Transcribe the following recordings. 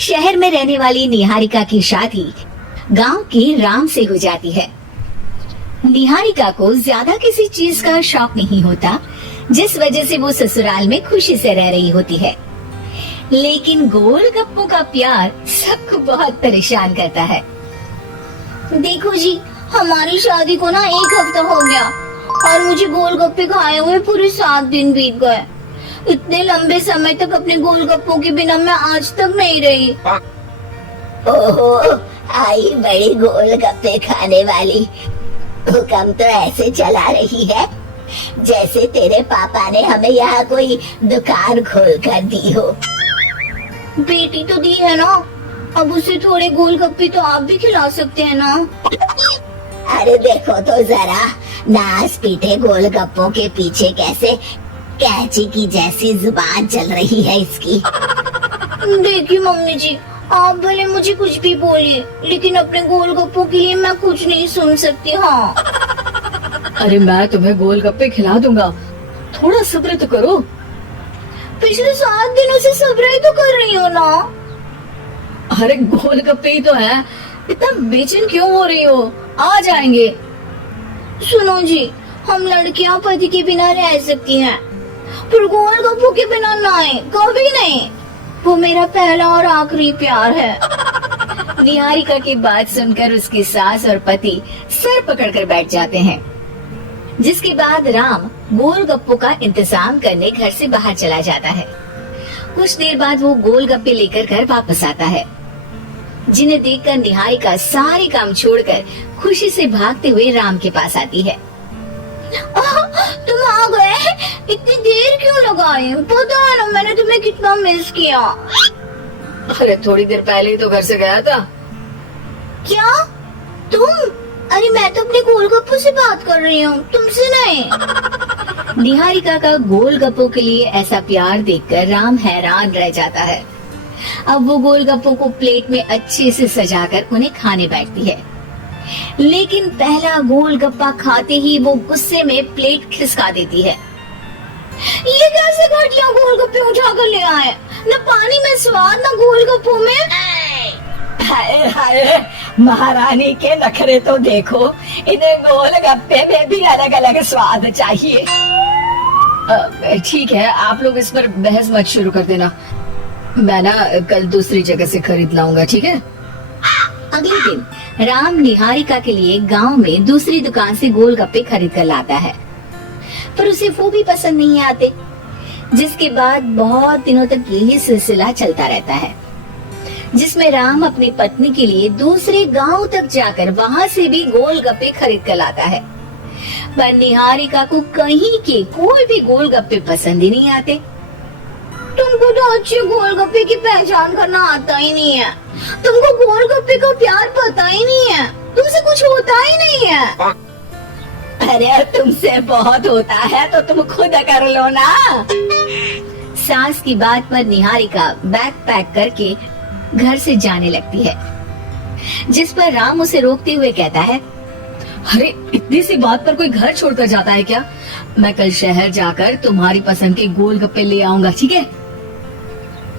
शहर में रहने वाली निहारिका की शादी गांव के राम से हो जाती है। निहारिका को ज्यादा किसी चीज का शौक नहीं होता, जिस वजह से वो ससुराल में खुशी से रह रही होती है। लेकिन गोलगप्पों का प्यार सबको बहुत परेशान करता है। देखो जी, हमारी शादी को ना 1 हफ्ता हो गया और मुझे गोलगप्पे खाए हुए पूरे 7 दिन बीत गए। इतने लंबे समय तक अपने गोलगप्पों के बिना मैं आज तक नहीं रही। ओहो, आई बड़ी गोलगप्पे खाने वाली। हुक्म तो ऐसे चला रही है जैसे तेरे पापा ने हमें यहाँ कोई दुकान खोल कर दी हो। बेटी तो दी है ना, अब उसे थोड़े गोलगप्पे तो आप भी खिला सकते हैं ना। अरे देखो तो जरा, नाच पीटे गोलगप्पों के पीछे कैसे कैंची की जैसी जुबान चल रही है इसकी। देखिए मम्मी जी, आप भले मुझे कुछ भी बोलिए, लेकिन अपने गोलगप्पों के लिए मैं कुछ नहीं सुन सकती। हाँ, अरे मैं तुम्हें गोलगप्पे खिला दूंगा, थोड़ा सब्र तो करो। पिछले 7 दिनों से सब्र ही तो कर रही हो ना। अरे गोलगप्पे ही तो है, इतना बेचैन क्यों हो रही हो? आ जाएंगे। सुनो जी, हम लड़कियां पति के बिना रह सकती हैं, पर गोलगप्पों के बिना नहीं, कभी नहीं। वो मेरा पहला और आखिरी प्यार है। निहारिका की बात सुनकर उसकी सास और पति सर पकड़कर बैठ जाते हैं। जिसके बाद राम गोलगप्पों का इंतजाम करने घर से बाहर चला जाता है। कुछ देर बाद वो गोलगप्पे लेकर घर वापस आता है, जिन्हें देखकर निहारिका सारे काम छोड़कर खुशी से भागते हुए राम के पास आती है। तुम आ गए? इतनी देर क्यों लगाई? पता है ना मैंने तुम्हें कितना मिस किया। अरे थोड़ी देर पहले ही तो घर से गया था। क्या तुम? अरे मैं तो अपने गोलगप्पों से बात कर रही हूँ, तुमसे नहीं। निहारिका का गोलगप्पों के लिए ऐसा प्यार देखकर राम हैरान रह जाता है। अब वो गोलगप्पों को प्लेट में अच्छे से सजाकर उन्हें खाने बैठती है, लेकिन पहला गोलगप्पा खाते ही वो गुस्से में प्लेट खिसका देती है। ये कैसे घटिया गोलगप्पे उठा कर ले आए? न पानी में स्वाद, न गोलगप्पों में। हाय हाय, महारानी के नखरे तो देखो, इन्हें गोलगप्पे में भी अलग अलग स्वाद चाहिए। ठीक है, आप लोग इस पर बहस मत शुरू कर देना, मैं ना कल दूसरी जगह से खरीद लाऊंगा, ठीक है? अगले दिन राम निहारिका के लिए गांव में दूसरी दुकान से गोलगप्पे खरीद कर लाता है, पर उसे वो भी पसंद नहीं आते। जिसके बाद बहुत दिनों तक यही सिलसिला चलता रहता है, जिसमें राम अपनी पत्नी के लिए दूसरे गांव तक जाकर वहां से भी गोलगप्पे खरीद कर लाता है। पर निहारिका को कहीं के कोई भी गोलगप्पे पसंद ही नहीं आते। तुमको तो अच्छे गोलगप्पे की पहचान करना आता ही नहीं है। तुमको गोलगप्पे का प्यार पता ही नहीं है, तुमसे कुछ होता ही नहीं है। अरे तुमसे बहुत होता है तो तुम खुद कर लो ना। सास की बात पर निहारिका बैग पैक करके घर से जाने लगती है, जिस पर राम उसे रोकते हुए कहता है, अरे इतनी सी बात पर कोई घर छोड़कर जाता है क्या? मैं कल शहर जाकर तुम्हारी पसंद के गोलगप्पे ले आऊंगा, ठीक है?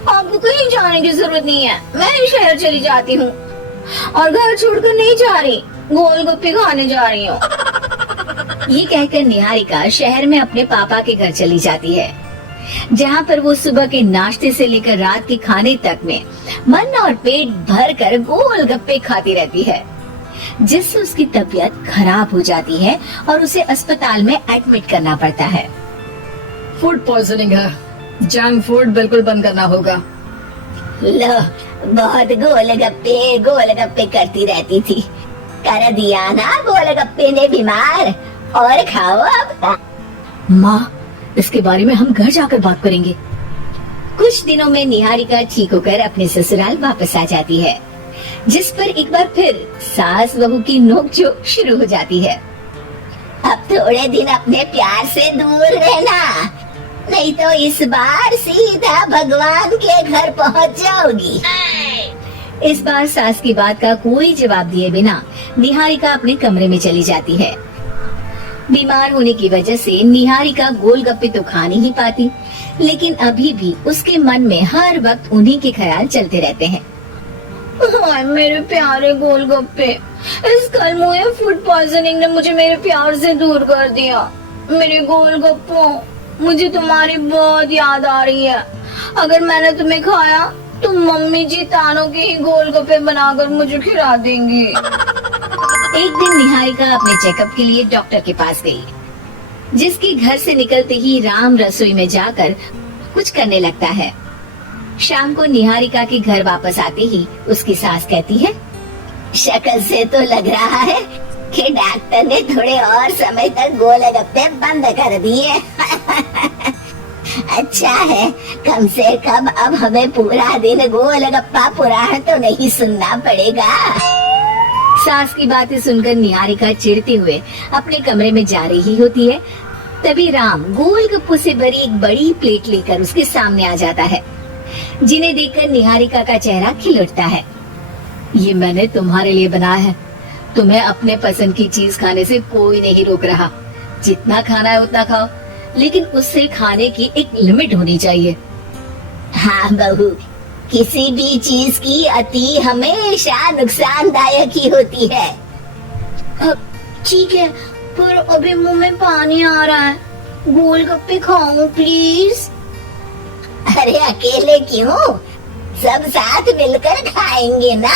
आपको कहीं जाने की जरूरत नहीं है, मैं ही शहर चली जाती हूँ और घर छोड़कर नहीं जा रही, गोलगप्पे खाने जा रही हूँ। ये कहकर निहारिका शहर में अपने पापा के घर चली जाती है, जहाँ पर वो सुबह के नाश्ते से लेकर रात के खाने तक में मन और पेट भर कर गोलगप्पे खाती रहती है, जिससे उसकी तबीयत खराब हो जाती है और उसे अस्पताल में एडमिट करना पड़ता है। फूड पॉइजनिंग है, जंक फूड बिल्कुल बंद करना होगा। लो, बहुत गोलगप्पे गोलगप्पे करती रहती थी, कर दिया ना गोलगप्पे ने बीमार। और खाओ अब। माँ, इसके बारे में हम घर जाकर बात करेंगे। कुछ दिनों में निहारिका ठीक होकर अपने ससुराल वापस आ जाती है, जिस पर एक बार फिर सास बहू की नोकझोंक शुरू हो जाती है। अब थोड़े दिन अपने प्यार से दूर रहना, नहीं तो इस बार सीधा भगवान के घर पहुंच जाओगी। इस बार सास की बात का कोई जवाब दिए बिना निहारिका अपने कमरे में चली जाती है। बीमार होने की वजह से निहारिका गोलगप्पे तो खा नहीं पाती, लेकिन अभी भी उसके मन में हर वक्त उन्हीं के ख्याल चलते रहते हैं। हाय मेरे प्यारे गोलगप्पे, इस कल मुझे फूड पॉइजनिंग ने मुझे मेरे प्यार से दूर कर दिया। मेरे गोलगप्पों, मुझे तुम्हारी बहुत याद आ रही है। अगर मैंने तुम्हें खाया तो मम्मी जी तानों के ही गोलगप्पे बनाकर मुझे खिला देंगी। एक दिन निहारिका अपने चेकअप के लिए डॉक्टर के पास गई, जिसके घर से निकलते ही राम रसोई में जाकर कुछ करने लगता है। शाम को निहारिका के घर वापस आते ही उसकी सास कहती है, शक्ल से तो लग रहा है कि डॉक्टर ने थोड़े और समय तक गोलगप्पे बंद कर दिए। अच्छा है, कम से कम अब हमें पूरा दिन गोलगप्पा पुराण तो नहीं सुनना पड़ेगा। सास की बातें सुनकर निहारिका चिढ़ते हुए अपने कमरे में जा रही होती है। तभी राम गोलगप्पों से भरी एक बड़ी प्लेट लेकर उसके सामने आ जाता है, जिन्हें देखकर निहारिका का चेहरा खिल उठता है। ये मैंने तुम्हारे लिए बनाया है। तुम्हें अपने पसंद की चीज खाने से कोई नहीं रोक रहा। जितना खाना है उतना खाओ, लेकिन उससे खाने की एक लिमिट होनी चाहिए। हाँ बहू, किसी भी चीज की अति हमेशा नुकसानदायक ही होती है। ठीक है, पर अभी मुंह में पानी आ रहा है। गोलगप्पे खाओ प्लीज। अरे अकेले क्यों, सब साथ मिलकर खाएंगे ना।